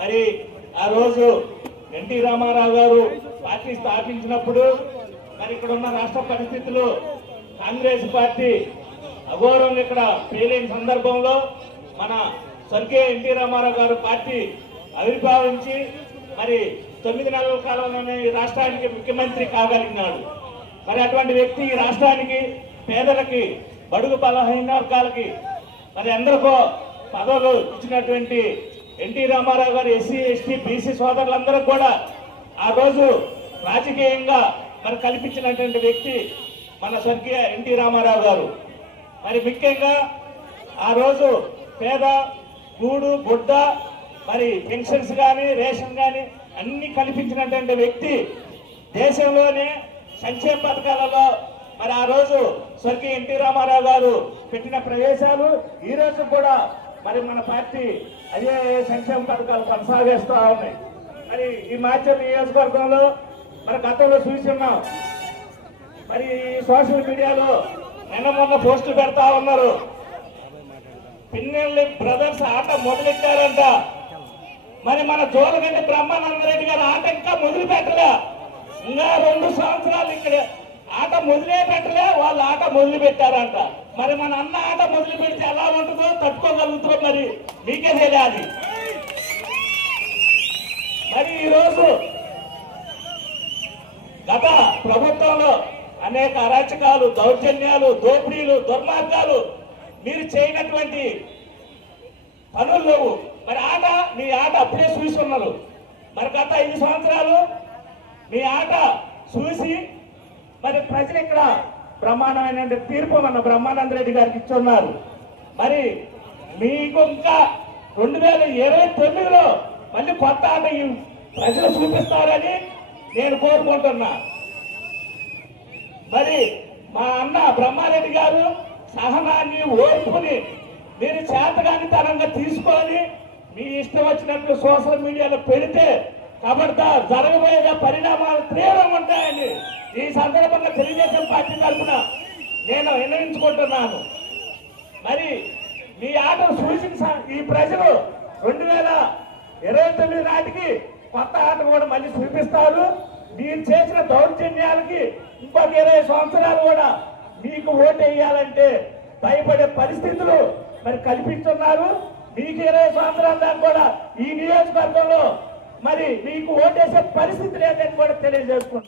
మరి ఆ రోజు ఎన్టీ రామారావు గారు పార్టీ స్థాపించినప్పుడు మరి ఇక్కడ ఉన్న రాష్ట్ర పరిస్థితులు కాంగ్రెస్ పార్టీ అఘోరంగా ఇక్కడ పేలిన సందర్భంలో మన స్వర్గీయ ఎన్టీ రామారావు గారు పార్టీ ఆవిర్భావించి మరి 9 నెలల కాలంలోనే ఈ రాష్ట్రానికి ముఖ్యమంత్రి కాగలిగినాడు. మరి అటువంటి వ్యక్తి ఈ రాష్ట్రానికి పేదలకి బడుగు బలహీన వర్గాలకి మరి అందరికో పదవులు ఇచ్చినటువంటి ఎన్టీ రామారావు గారు ఎస్సీ ఎస్టీ బీసీ సోదరులందరూ కూడా ఆ రోజు రాజకీయంగా మరి కల్పించినటువంటి వ్యక్తి మన స్వర్గీయ ఎన్టీ రామారావు గారు. మరి ముఖ్యంగా ఆ రోజు పేద గూడు గుడ్డ మరి పెన్షన్స్ కానీ రేషన్ కానీ అన్ని కల్పించినటువంటి వ్యక్తి. దేశంలోనే సంక్షేమ పథకాలలో మరి ఆ రోజు స్వర్గీయ ఎన్టీ రామారావు గారు పెట్టిన ప్రవేశాలు ఈ రోజు కూడా మరి మన పార్టీ అదే సంక్షేమ పథకాలు కొనసాగిస్తూ ఉన్నాయి. మరి ఈ మాచర్ల నియోజకవర్గంలో మరి గతంలో చూస్తున్నాం. మరి సోషల్ మీడియాలో నిన్న మొన్న పోస్టులు పెడతా ఉన్నారు. పిన్నెల్లి బ్రదర్స్ ఆట మొదలెట్టారంట. మరి మన జోలగండి బ్రహ్మానందరెడ్డి గారు ఆట ఇంకా మొదలు పెట్టలే. ఇంకా 2 సంవత్సరాలు ఇక్కడ ఆట మొదలే పెట్టలే, వాళ్ళు ఆట మొదలు పెట్టారంట. మరి మన అన్న ఆట మొదలు పెడితే ఎలా ఉంటుందో తట్టుకోగలుగుతాం. మరి మీకే తెలియాలి. మరి ఈరోజు గత ప్రభుత్వంలో అనేక అరాచకాలు, దౌర్జన్యాలు, దోపిడీలు, దుర్మార్గాలు మీరు చేయనటువంటి పనులు లేవు. మరి మీ ఆట అప్పుడే చూసి ఉన్నారు. మరి గత 5 సంవత్సరాలు మీ ఆట చూసి మరి ప్రజలు ఇక్కడ బ్రహ్మాండమైన తీర్పు మన బ్రహ్మానందరెడ్డి గారికి ఇచ్చున్నారు. మరి మీకు ఇంకా 2029లో మళ్ళీ కొత్త ఆట ఈ ప్రజలు చూపిస్తారని నేను కోరుకుంటున్నా. మరి మా అన్న బ్రహ్మారెడ్డి గారు సహనాన్ని ఓర్పుని మీరు చేతగానితనంగా తీసుకొని మీ ఇష్టం వచ్చినట్లు సోషల్ మీడియాలో పెడితే ఖబర్దార్ జరగబోయే పరిణామాలు తీవ్రంగా ఉంటాయని ఈ సందర్భంగా తెలుగుదేశం పార్టీ తరఫున నేను విన్నవించుకుంటున్నాను. మరి మీ ఆటలు చూసిన ఈ ప్రజలు 2029 నాటికి కొత్త ఆట కూడా మళ్ళీ చూపిస్తారు. మీరు చేసిన దౌర్జన్యాలకి ఇంకొక 20 సంవత్సరాలు కూడా మీకు ఓటు వేయాలంటే భయపడే పరిస్థితులు మరి కల్పిస్తున్నారు. మీకు 20 సంవత్సరాల దాకా కూడా ఈ నియోజకవర్గంలో మరి మీకు ఓటేసే పరిస్థితి లేదని కూడా తెలియజేసుకుంటున్నారు.